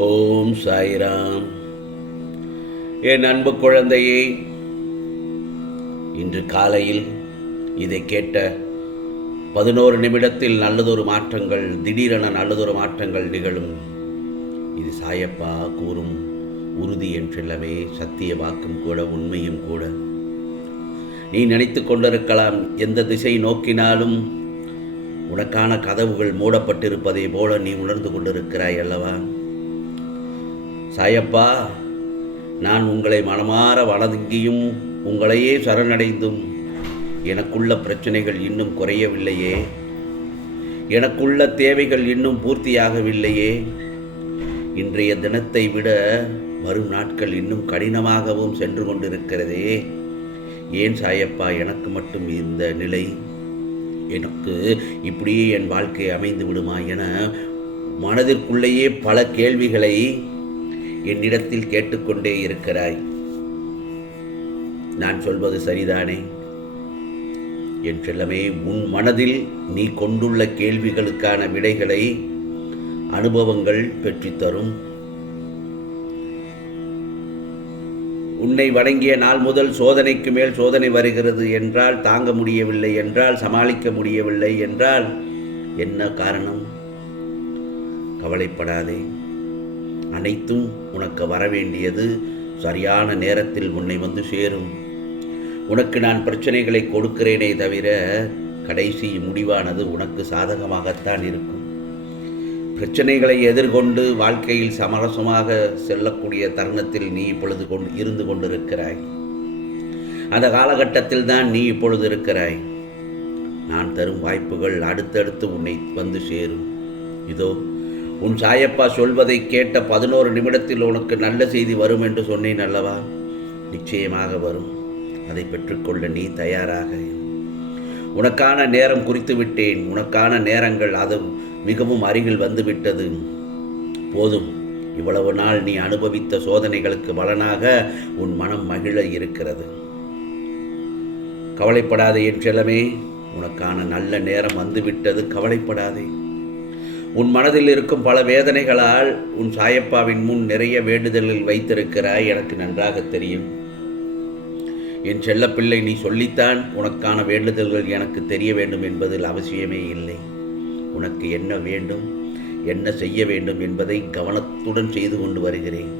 ஓம் சாய்ராம். என் அன்பு குழந்தையே, இன்று காலையில் இதை கேட்ட 11 நிமிடத்தில் நல்லதொரு மாற்றங்கள், திடீரென நல்லதொரு மாற்றங்கள் நிகழும். இது சாயப்பா கூறும் உறுதி என் செல்லமே, சத்திய வாக்கும் கூட, உண்மையும் கூட. நீ நினைத்து கொண்டிருக்கலாம், எந்த திசை நோக்கினாலும் உனக்கான கதவுகள் மூடப்பட்டிருப்பதை போல நீ உணர்ந்து கொண்டிருக்கிறாய் அல்லவா? சாயப்பா, நான் உங்களை மனமாற வணங்கியும் உங்களையே சரணடைந்தும் எனக்குள்ள பிரச்சனைகள் இன்னும் குறையவில்லையே, எனக்குள்ள தேவைகள் இன்னும் பூர்த்தியாகவில்லையே, இன்றைய தினத்தை விட வரும் நாட்கள் இன்னும் கடினமாகவும் சென்று கொண்டிருக்கிறதே, ஏன் சாயப்பா எனக்கு மட்டும் இந்த நிலை? எனக்கு இப்படியே என் வாழ்க்கை அமைந்து விடுமா என மனதிற்குள்ளேயே பல கேள்விகளை என்னிடத்தில் கேட்டுக்கொண்டே இருக்கிறாய். நான் சொல்வது சரிதானே என் செல்லமே? உன் மனதில் நீ கொண்டுள்ள கேள்விகளுக்கான விடைகளை அனுபவங்கள் பெற்றுத்தரும். உன்னை வணங்கிய நாள் முதல் சோதனைக்கு மேல் சோதனை வருகிறது என்றால், தாங்க முடியவில்லை என்றால், சமாளிக்க முடியவில்லை என்றால் என்ன காரணம்? கவலைப்படாதே, அனைத்தும் உனக்கு வரவேண்டியது சரியான நேரத்தில் உன்னை வந்து சேரும். உனக்கு நான் பிரச்சனைகளை கொடுக்கிறேனே தவிர கடைசி முடிவானது உனக்கு சாதகமாகத்தான் இருக்கும். பிரச்சனைகளை எதிர்கொண்டு வாழ்க்கையில் சமரசமாக செல்லக்கூடிய தருணத்தில் நீ இப்பொழுது இருந்து கொண்டிருக்கிறாய். அந்த காலகட்டத்தில் தான் நீ இப்பொழுது இருக்கிறாய். நான் தரும் வாய்ப்புகள் அடுத்தடுத்து உன்னை வந்து சேரும். இதோ உன் சாயப்பா சொல்வதை கேட்ட 11 நிமிடத்தில் உனக்கு நல்ல செய்தி வரும் என்று சொன்னேன் அல்லவா? நிச்சயமாக வரும். அதை பெற்றுக்கொள்ள நீ தயாராக. உனக்கான நேரம் குறித்து விட்டேன். உனக்கான நேரங்கள் அது மிகவும் அருகில் வந்துவிட்டது. போதும், இவ்வளவு நாள் நீ அனுபவித்த சோதனைகளுக்கு பலனாக உன் மனம் மகிழ இருக்கிறது. கவலைப்படாதே என் செல்லமே, உனக்கான நல்ல நேரம் வந்துவிட்டது. கவலைப்படாதே. உன் மனதில் இருக்கும் பல வேதனைகளால் உன் சாயப்பாவின் முன் நிறைய வேண்டுதலில் வைத்திருக்கிறாய், எனக்கு நன்றாக தெரியும். என் செல்லப்பிள்ளை, நீ சொல்லித்தான் உனக்கான வேண்டுதல்கள் எனக்கு தெரிய வேண்டும் என்பதில் அவசியமே இல்லை. உனக்கு என்ன வேண்டும், என்ன செய்ய வேண்டும் என்பதை கவனத்துடன் செய்து கொண்டு வருகிறேன்.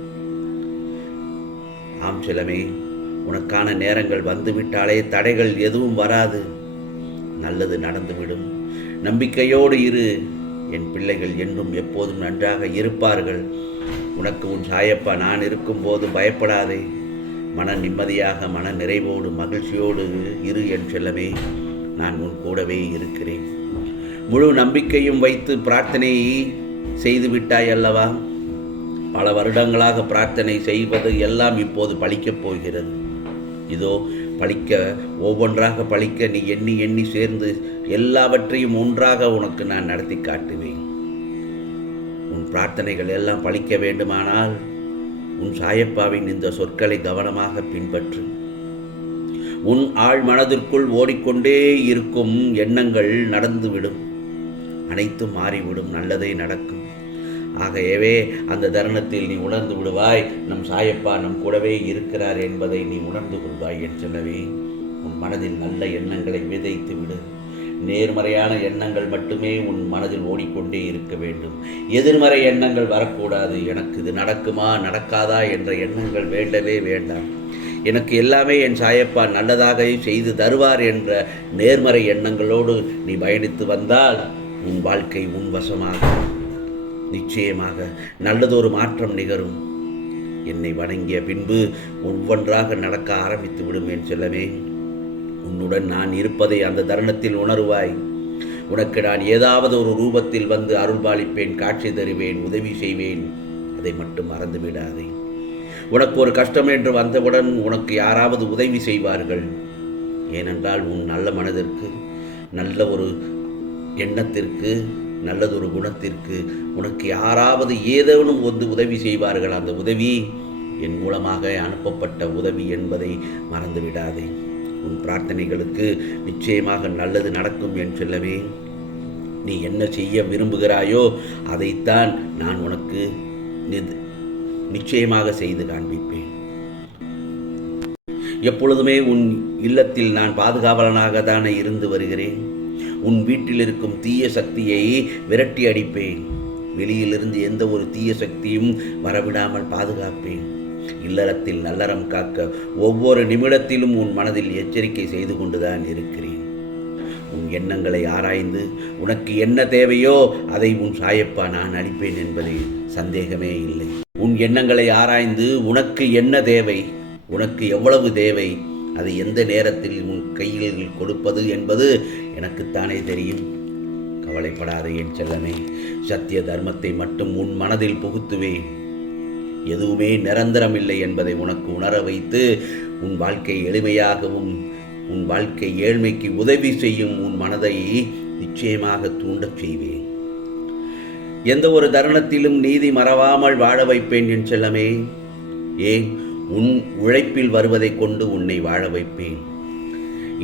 ஆம் செல்லமே, உனக்கான நேரங்கள் வந்துவிட்டாலே தடைகள் எதுவும் வராது. நல்லது நடந்துவிடும். நம்பிக்கையோடு இரு. என் பிள்ளைகள் என்றும் எப்போதும் நன்றாக இருப்பார்கள். உனக்கு உன் சாயப்பா நான் இருக்கும்போது பயப்படாதே. மன நிம்மதியாக, மன நிறைவோடு, மகிழ்ச்சியோடு இரு என் செல்லமே. நான் உன் கூடவே இருக்கிறேன். முழு நம்பிக்கையும் வைத்து பிரார்த்தனை செய்து விட்டாய் அல்லவா? பல வருடங்களாக பிரார்த்தனை செய்வது எல்லாம் இப்போது பலிக்கப் போகிறது. இதோ பலிக்க, ஒவ்வொன்றாக பலிக்க நீ எண்ணி எண்ணி சேர்ந்து எல்லாவற்றையும் ஒன்றாக உனக்கு நான் நடத்தி காட்டுவேன். உன் பிரார்த்தனைகள் எல்லாம் பலிக்க வேண்டுமானால் உன் சாயப்பாவின் இந்த சொற்களை கவனமாக பின்பற்று. உன் ஆழ் மனதிற்குள் ஓடிக்கொண்டே இருக்கும் எண்ணங்கள் நடந்துவிடும். அனைத்தும் மாறிவிடும். நல்லதே நடக்கும். ஆகவே அந்த தருணத்தில் நீ உணர்ந்து விடுவாய், நம் சாயப்பா நம் கூடவே இருக்கிறார் என்பதை நீ உணர்ந்து கொள்வாய் என் செல்லவே. உன் மனதில் நல்ல எண்ணங்களை விதைத்து விடு. நேர்மறையான எண்ணங்கள் மட்டுமே உன் மனதில் ஓடிக்கொண்டே இருக்க வேண்டும். எதிர்மறை எண்ணங்கள் வரக்கூடாது. எனக்கு இது நடக்குமா நடக்காதா என்ற எண்ணங்கள் வேண்டவே வேண்டாம். எனக்கு எல்லாமே என் சாயப்பா நல்லதாக செய்து தருவார் என்ற நேர்மறை எண்ணங்களோடு நீ பயணித்து வந்தால் உன் வாழ்க்கை உன் வசமாகும். நிச்சயமாக நல்லதொரு மாற்றம் நிகழும். என்னை வணங்கிய பின்பு ஒவ்வொன்றாக நடக்க ஆரம்பித்து விடும் என் செல்லமே. உன்னுடன் நான் இருப்பதை அந்த தருணத்தில் உணர்வாய். உனக்கு நான் ஏதாவது ஒரு ரூபத்தில் வந்து அருள்பாலிப்பேன், காட்சி தருவேன், உதவி செய்வேன். அதை மட்டும் மறந்து விடாதே. உனக்கு ஒரு கஷ்டம் என்று வந்தவுடன் உனக்கு யாராவது உதவி செய்வார்கள். ஏனென்றால் உன் நல்ல மனதிற்கு, நல்ல ஒரு எண்ணத்திற்கு, நல்லதொரு குணத்திற்கு உனக்கு யாராவது ஏதேனும் வந்து உதவி செய்வார்கள். அந்த உதவி என் மூலமாக அனுப்பப்பட்ட உதவி என்பதை மறந்துவிடாதே. உன் பிரார்த்தனைகளுக்கு நிச்சயமாக நல்லது நடக்கும் என் செல்லவே. நீ என்ன செய்ய விரும்புகிறாயோ அதைத்தான் நான் உனக்கு நிச்சயமாக செய்து காண்பிப்பேன். எப்பொழுதுமே உன் இல்லத்தில் நான் பாதுகாவலனாக தானே இருந்து வருகிறேன். உன் வீட்டில் இருக்கும் தீய சக்தியை விரட்டி அடிப்பேன். வெளியிலிருந்து எந்த ஒரு தீய சக்தியும் வரவிடாமல் பாதுகாப்பேன். இல்லறத்தில் நல்லறம் காக்க ஒவ்வொரு நிமிடத்திலும் உன் மனதில் எச்சரிக்கை செய்து கொண்டுதான் இருக்கிறேன். உன் எண்ணங்களை ஆராய்ந்து உனக்கு என்ன தேவையோ அதை உன் சாயப்பா நான் அளிப்பேன் என்பதில் சந்தேகமே இல்லை. உன் எண்ணங்களை ஆராய்ந்து உனக்கு என்ன தேவை, உனக்கு எவ்வளவு தேவை, அது எந்த நேரத்தில் உன் கையில் கொடுப்பது என்பது எனக்குத்தானே தெரியும். கவலைப்படாதே என் செல்லமே. சத்திய தர்மத்தை மட்டும் உன் மனதில் புகுத்துவேன். எதுவுமே நிரந்தரமில்லை என்பதை உனக்கு உணர வைத்து உன் வாழ்க்கை எளிமையாகவும் உன் வாழ்க்கை ஏழ்மைக்கு உதவி செய்யும் உன் மனதை நிச்சயமாக தூண்டச் செய்வேன். எந்த ஒரு தருணத்திலும் நீதி மறவாமல் வாழ வைப்பேன் என் செல்லமே. ஏன், உன் உழைப்பில் வருவதை கொண்டு உன்னை வாழ வைப்பேன்.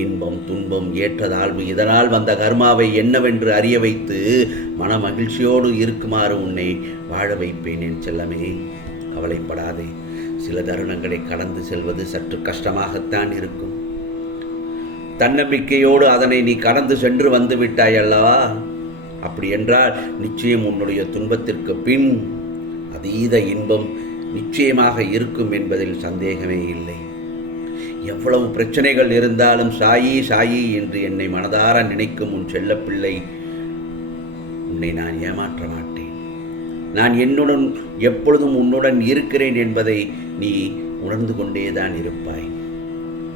இன்பம் துன்பம் ஏற்றதாழ்வு இதனால் வந்த கர்மாவை என்னவென்று அறிய வைத்து மன மகிழ்ச்சியோடு இருக்குமாறு உன்னை வாழ வைப்பேன் என் செல்லமே. கவலைப்படாதே. சில தருணங்களை கடந்து செல்வது சற்று கஷ்டமாகத்தான் இருக்கும். தன்னம்பிக்கையோடு அதனை நீ கடந்து சென்று வந்து விட்டாய் அல்லவா? அப்படி என்றால் நிச்சயம் உன்னுடைய துன்பத்திற்கு பின் அதீத இன்பம் நிச்சயமாக இருக்கும் என்பதில் சந்தேகமே இல்லை. எவ்வளவு பிரச்சனைகள் இருந்தாலும் சாயி சாயி என்று என்னை மனதார நினைக்கும் உன் செல்லப்பிள்ளை உன்னை நான் ஏமாற்ற மாட்டேன். நான் என்னுடன் எப்பொழுதும் உன்னுடன் இருக்கிறேன் என்பதை நீ உணர்ந்து கொண்டேதான் இருப்பாய்.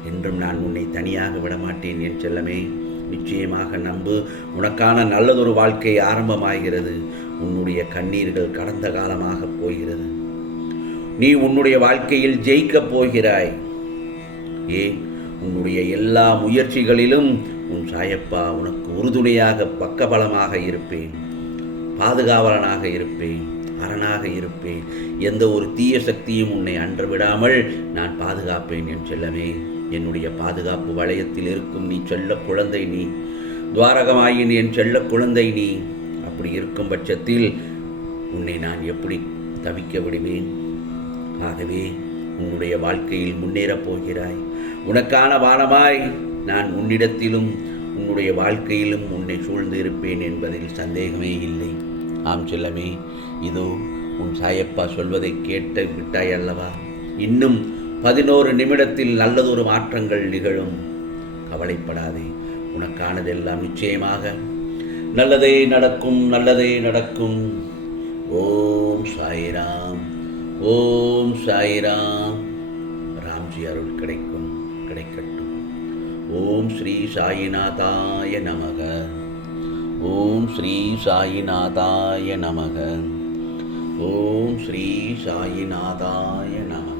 என்றும் நான் உன்னை தனியாக விடமாட்டேன் என் செல்லமே. நிச்சயமாக நம்பு. உனக்கான நல்லதொரு வாழ்க்கை ஆரம்பமாகிறது. உன்னுடைய கண்ணீர்கள் கடந்த காலமாக போகிறது. நீ உன்னுடைய வாழ்க்கையில் ஜெயிக்கப் போகிறாய். ஏன், உன்னுடைய எல்லா முயற்சிகளிலும் உன் சாயப்பா உனக்கு உறுதுணையாக பக்கபலமாக இருப்பேன். பாதுகாவலனாக இருப்பேன். அரணாக இருப்பேன். எந்த ஒரு தீய சக்தியும் உன்னை அன்று விடாமல் நான் பாதுகாப்பேன் என் செல்லமே. என்னுடைய பாதுகாப்பு வளையத்தில் இருக்கும் நீ செல்ல குழந்தை. நீ துவாரகமாயின் என் செல்ல குழந்தை நீ. அப்படி இருக்கும் பட்சத்தில் உன்னை நான் எப்படி தவிக்க விடுவேன்? ஆகவே உன்னுடைய வாழ்க்கையில் முன்னேறப் போகிறாய். உனக்கான வானமாய் நான் உன்னிடத்திலும் உன்னுடைய வாழ்க்கையிலும் உன்னை சூழ்ந்து இருப்பேன் என்பதில் சந்தேகமே இல்லை. ஆம் செல்லமே, இதோ உன் சாயப்பா சொல்வதை கேட்டு விட்டாய் அல்லவா? இன்னும் 11 நிமிடத்தில் நல்லதொரு மாற்றங்கள் நிகழும். கவலைப்படாதே. உனக்கானதெல்லாம் நிச்சயமாக நல்லதே நடக்கும். நல்லதே நடக்கும். ஓம் சாய்ராம். ஓம் சாய்ராம். ராம்ஜி அருள் கிடைக்கட்டும். ஓம் ஸ்ரீ சாயிநாதாய நமக. ஓம் ஸ்ரீ சாயிநாதாய நமக. ஓம் ஸ்ரீ சாயிநாதாய நமக.